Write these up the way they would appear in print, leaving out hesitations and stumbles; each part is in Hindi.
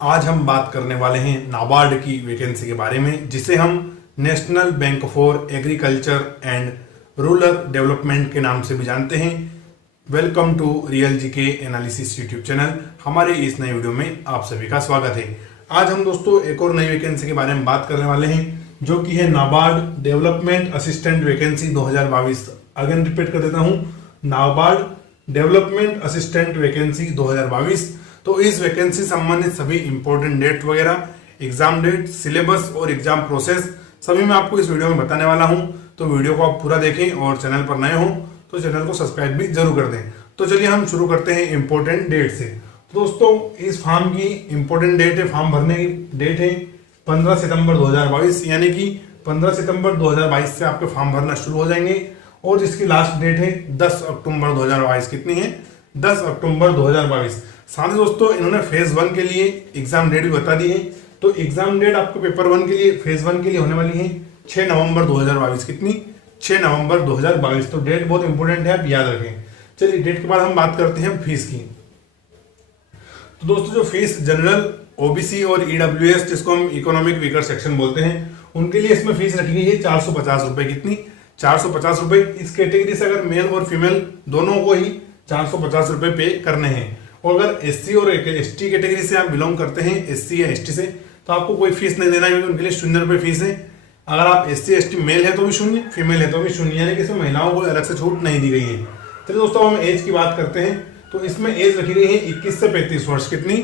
आज हम बात करने वाले हैं नाबार्ड की वैकेंसी के बारे में, जिसे हम National Bank for Agriculture and Rural Development के नाम से भी जानते हैं। Welcome to Real GK Analysis YouTube channel. हमारे इस नए वीडियो में आप सभी का स्वागत है। आज हम दोस्तों एक और नई वैकेंसी के बारे में बात करने वाले हैं, जो कि है NABARD development assistant vacancy 2022। Again repeat कर देता हूं, नाबार्ड डेवलपमेंट असिस्टेंट वैकेंसी 2022। तो इस वैकेंसी संबंधित सभी इंपॉर्टेंट डेट वगैरह, एग्जाम डेट, सिलेबस और एग्जाम प्रोसेस सभी मैं आपको इस वीडियो में बताने वाला हूं। तो वीडियो को आप पूरा देखें और चैनल पर नए हो तो चैनल को सब्सक्राइब भी जरूर कर दें। तो चलिए हम शुरू करते हैं इंपॉर्टेंट डेट से। तो दोस्तों इस फॉर्म की इंपॉर्टेंट डेट है, फॉर्म भरने की डेट है 15 सितंबर 2022, यानी कि 15 सितंबर 2022 से आपके फॉर्म भरना शुरू हो जाएंगे। और जिसकी लास्ट डेट है 10 अक्टूबर 2022। कितनी है? 10 अक्टूबर 2022। साथ ही दोस्तों इन्होंने फेज 1 के लिए एग्जाम डेट भी बता दी है। तो एग्जाम डेट आपको पेपर 1 के लिए, फेज 1 के लिए होने वाली है 6 नवंबर 2022। कितनी? 6 नवंबर 2022। तो डेट बहुत इंपॉर्टेंट है, आप याद रखें। चलिए डेट के बाद हम बात करते हैं फीस की। तो दोस्तों जो फीस जनरल, ओबीसी और ईडब्ल्यूएस, जिसको हम इकोनॉमिक वीकर सेक्शन बोलते हैं, उनके लिए इसमें फीस रखी गई है 450 रुपए। कितनी? 450 रुपए। इस कैटेगरी से अगर मेल और फीमेल दोनों को ही 450 रुपए पे करने हैं। और अगर एससी और एसटी कैटेगरी से आप बिलोंग करते हैं, एससी या एसटी से, तो आपको कोई फीस नहीं देना है, क्योंकि उनके लिए 0 रुपए फीस है। अगर आप एससी एसटी मेल है तो भी 0, फीमेल है तो भी 0, यानी कि इसमें महिलाओं को अलग से छूट नहीं दी गई है। चलिए दोस्तों हम एज की बात करते हैं। तो इसमें एज रखी गई है 21 से 35 वर्ष। कितनी?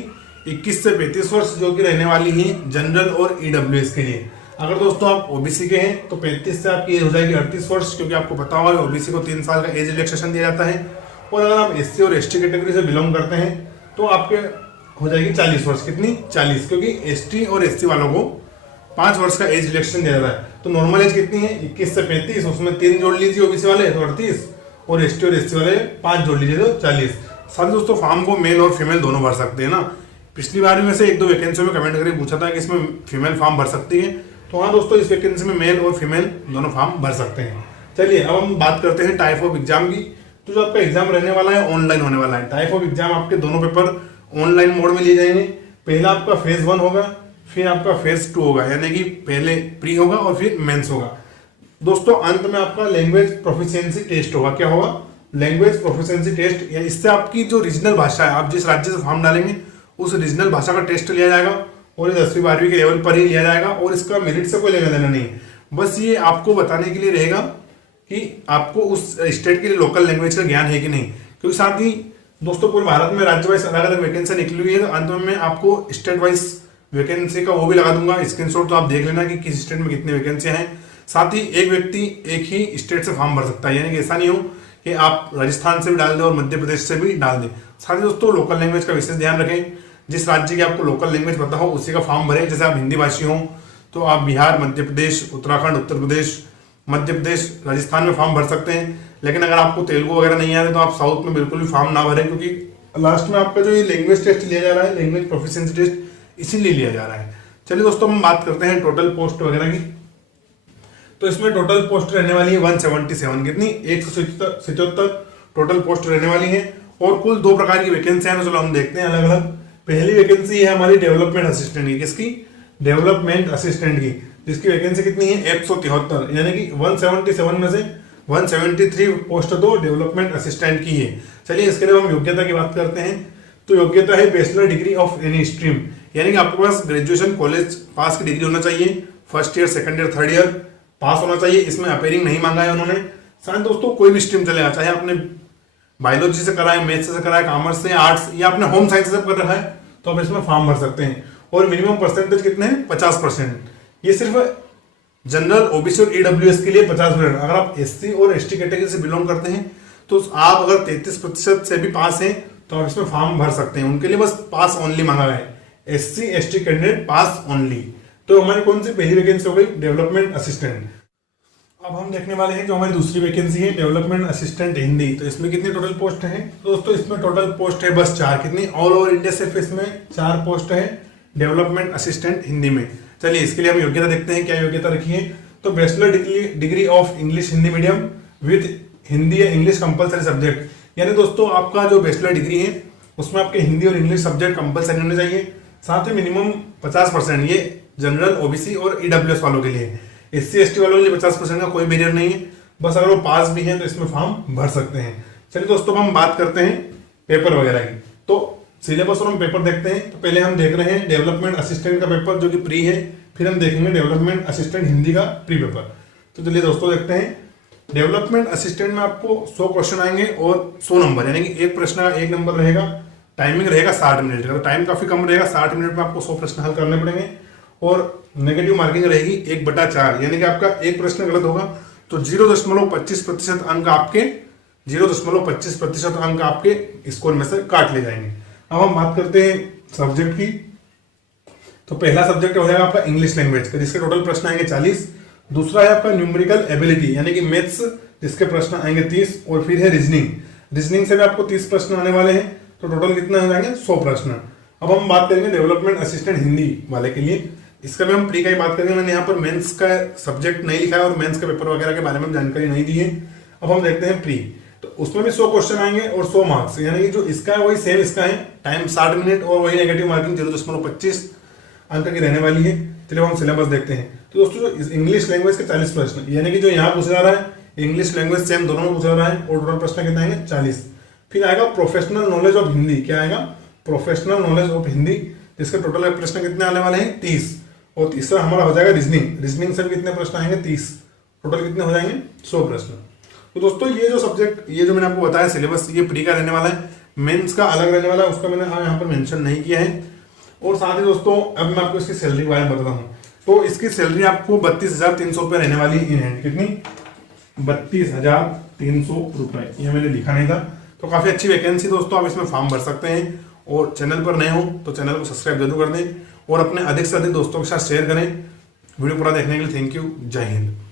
21 से 35 वर्ष, जो कि रहने वाली है जनरल और ईडब्ल्यूएस के लिए। अगर दोस्तों आप ओबीसी के हैं तो 35 से आपकी एज हो जाएगी 38 वर्ष, क्योंकि आपको पता होगा ओबीसी को 3 साल का एज रिलैक्सेशन दिया जाता है। और अगर आप एससी और एसटी कैटेगरी से बिलोंग करते हैं तो आपके हो जाएगी 40 वर्ष। कितनी? 40, क्योंकि एसटी और एससी वालों को 5 वर्ष का एज रिलैक्सेशन दिया जाता है। तो नॉर्मल एज कितनी है? 21 से 35, उसमें 3 जोड़ लीजिए ओबीसी वाले तो 38, और एसटी और एससी वाले 5 जोड़ लीजिए तो 40। साथ दोस्तों फॉर्म को मेल और फीमेल दोनों भर सकते हैं ना। पिछली बार में से 1-2 वैकेंसी में कमेंट करके पूछा था कि इसमें फीमेल फॉर्म भर सकती है। तो हाँ दोस्तों, इस वैकेंसी में मेल और फीमेल दोनों फॉर्म भर सकते हैं। चलिए अब हम बात करते हैं टाइप ऑफ एग्जाम की। तो जो आपका एग्जाम रहने वाला है ऑनलाइन होने वाला है। टाइप ऑफ एग्जाम आपके दोनों पेपर ऑनलाइन मोड में लिए जाएंगे। पहला आपका फेज 1 होगा, फिर आपका फेज 2 होगा, यानी कि पहले प्री होगा और फिर मेंस होगा। दोस्तों अंत में आपका लैंग्वेज प्रोफिशिएंसी टेस्ट होगा। क्या होगा? Language proficiency test. या इससे आपकी जो रीजनल भाषा है, आप जिस राज्य से फॉर्म डालेंगे उस रीजनल भाषा का टेस्ट लिया जाएगा, और ये 10वीं 12वीं के लेवल पर ही लिया जाएगा। और इसका मेरिट से कोई लेना देना नहीं है, बस ये आपको बताने के लिए रहेगा कि आपको उस स्टेट के लिए लोकल लैंग्वेज का ज्ञान है कि नहीं। क्योंकि साथ ही दोस्तों पूरे भारत में राज्य वाइज अलग अलग वैकेंसी निकली हुई है। तो अंत में मैं आपको स्टेट वाइज वैकेंसी का वो भी लगा दूंगा स्क्रीनशॉट, तो आप देख लेना कि किस स्टेट में कितनी वैकेंसियां हैं। साथ ही एक व्यक्ति एक ही स्टेट से फॉर्म भर सकता है, यानी कि ऐसा नहीं हो कि आप राजस्थान से भी डाल दें और मध्य प्रदेश से भी डाल दें। साथ ही दोस्तों लोकल लैंग्वेज का विशेष ध्यान रखें। जिस राज्य की आपको लोकल लैंग्वेज पता हो उसी का फॉर्म भरें। जैसे आप हिंदी भाषी हो तो आप बिहार, मध्य प्रदेश, उत्तराखंड, उत्तर प्रदेश, मध्य प्रदेश, राजस्थान में फॉर्म भर सकते हैं। लेकिन अगर आपको तेलुगु वगैरह नहीं आ रहे तो आप साउथ में बिल्कुल भी फॉर्म ना भरें, क्योंकि लास्ट में आपका जो ये लैंग्वेज टेस्ट लिया जा रहा है, लैंग्वेज प्रोफिशिएंसी टेस्ट, इसीलिए लिया जा रहा है। चलिए दोस्तों हम बात करते हैं टोटल पोस्ट वगैरह की। तो इसमें टोटल पोस्ट रहने वाली है 177। कितनी? 177 टोटल पोस्ट रहने वाली है। और कुल 2 प्रकार की वैकेंसी है। तो चलो हम देखते हैं अलग अलग। पहली वैकेंसी है हमारी डेवलपमेंट असिस्टेंट की। किसकी? डेवलपमेंट असिस्टेंट की, जिसकी वैकेंसी कितनी है? 173, यानी कि 177 में से 173 पोस्ट तो डेवलपमेंट असिस्टेंट की है। चलिए इसके लिए हम योग्यता की बात करते हैं। तो योग्यता है bachelor degree of any stream, यानी कि आपके पास ग्रेजुएशन कॉलेज पास की डिग्री होना चाहिए। First year, second year, third year pass होना चाहिए। इसमें अपेयरिंग नहीं मांगा है उन्होंने। साथ दोस्तों कोई भी स्ट्रीम चलेगा, चाहे आपने बायोलॉजी से करा है, मैथ्स से करा है, कॉमर्स से, आर्ट्स, या आपने होम साइंस से कर रखा है, तो आप इसमें फॉर्म भर सकते हैं। और मिनिमम परसेंटेज कितने हैं? 50%। ये सिर्फ जनरल, ओबीसी और ईडब्ल्यूएस के लिए 50%। अगर आप एससी और एसटी कैटेगरी से बिलोंग करते हैं तो आप अगर 33% से भी पास हैं तो आप इसमें फॉर्म भर सकते हैं। उनके लिए बस पास ओनली मांगा गया है, SC ST candidate pass only. तो हमारी कौन सी पहली वैकेंसी हो गई? Development assistant. अब हम देखने वाले हैं जो हमारी दूसरी वैकेंसी है डेवलपमेंट असिस्टेंट हिंदी। तो इसमें कितनी टोटल पोस्ट है? दोस्तों इसमें टोटल पोस्ट है बस 4। कितनी? ऑल ओवर इंडिया सिर्फ इसमें 4 पोस्ट है डेवलपमेंट असिस्टेंट हिंदी में। चलिए इसके लिए हम योग्यता देखते हैं, क्या योग्यता रखी है। तो bachelor degree of English Hindi medium with Hindi या इंग्लिश कंपलसरी सब्जेक्ट, यानी दोस्तों आपका जो बैचलर डिग्री है उसमें आपके हिंदी और इंग्लिश सब्जेक्ट कंपलसरी होने चाहिए। साथ ही मिनिमम 50%, ये जनरल, ओबीसी और ईडब्ल्यूएस वालों के लिए। एससी एसटी वालों के लिए 50% का कोई बैरियर नहीं है, बस अगर वो पास भी हैं तो इसमें फॉर्म भर सकते हैं। चलिए दोस्तों, हम बात करते हैं पेपर वगैरह की। तो सिलेबस और हम पेपर देखते हैं। तो पहले हम देख रहे हैं डेवलपमेंट असिस्टेंट का पेपर जो कि प्री है, फिर हम देखेंगे डेवलपमेंट असिस्टेंट हिंदी का प्री पेपर। तो चलिए दोस्तों देखते हैं। डेवलपमेंट असिस्टेंट में आपको 100 क्वेश्चन आएंगे और 100 नंबर, यानी कि एक प्रश्न का 1 नंबर रहेगा। टाइमिंग रहेगा 60 मिनट का, तो टाइम काफी कम रहेगा। 60 मिनट में आपको 100 प्रश्न हल करने पड़ेंगे और नेगेटिव मार्किंग रहेगी 1/4, यानी कि आपका एक प्रश्न गलत होगा तो 0.25% अंक आपके 0.25% अंक आपके स्कोर में से काट ले जाएंगे। अब हम बात करते हैं सब्जेक्ट की। तो पहला सब्जेक्ट हो जाएगा आपका इंग्लिश लैंग्वेज का, जिसके टोटल प्रश्न आएंगे 40। दूसरा है आपका न्यूमेरिकल एबिलिटी यानी कि मैथ्स, जिसके प्रश्न आएंगे 30। और फिर है रीजनिंग से भी आपको 30 प्रश्न आने वाले हैं। तो टोटल कितना हो जाएंगे 100 प्रश्न। अब हम बात करेंगे डेवलपमेंट असिस्टेंट हिंदी वाले के लिए। इसका भी हम प्री का ही बात करेंगे। मैंने यहाँ पर मेंस का सब्जेक्ट नहीं लिखा है और मेंस के पेपर वगैरह के बारे में जानकारी नहीं दी है। अब हम देखते हैं प्री। तो उसमें भी 100 क्वेश्चन आएंगे और 100 मार्क्स, यानी कि जो इसका है वही सेम इसका है। टाइम 60 मिनट और वही नेगेटिव मार्किंग 0.25 अंक की रहने वाली है। चलिए हम सिलेबस देखते हैं। तो दोस्तों जो इंग्लिश लैंग्वेज के 40 प्रश्न, यानी कि जो यहाँ पूछा जा रहा है इंग्लिश लैंग्वेज सेम दोनों में पूछा जा रहा है, और टोटल प्रश्न कितने आएंगे 40। फिर आएगा प्रोफेशनल नॉलेज ऑफ हिंदी। क्या आएगा? प्रोफेशनल नॉलेज ऑफ हिंदी, जिसके टोटल प्रश्न कितने आने वाले हैं 30। और तीसरा हमारा हो जाएगा रीजनिंग से भी कितने प्रश्न आएंगे 30। टोटल कितने हो जाएंगे 100 प्रश्न। तो दोस्तों ये जो सब्जेक्ट, ये जो मैंने आपको बताया सिलेबस, ये प्री का रहने वाला है। मेंस का अलग रहने वाला है, उसका मैंने यहाँ पर मेंशन नहीं किया है। और साथ ही दोस्तों अब मैं आपको इसकी सैलरी के बारे में बताता हूँ। तो इसकी सैलरी आपको 32,300 रुपये रहने वाली इन हैंड। कितनी? 32,300 रुपये। ये मैंने लिखा नहीं था। तो काफी अच्छी वैकेंसी दोस्तों, आप इसमें फॉर्म भर सकते हैं। और चैनल पर नए हो तो चैनल को सब्सक्राइब जरूर कर दें और अपने अधिक से अधिक दोस्तों के साथ शेयर करें। वीडियो पूरा देखने के लिए थैंक यू। जय हिंद।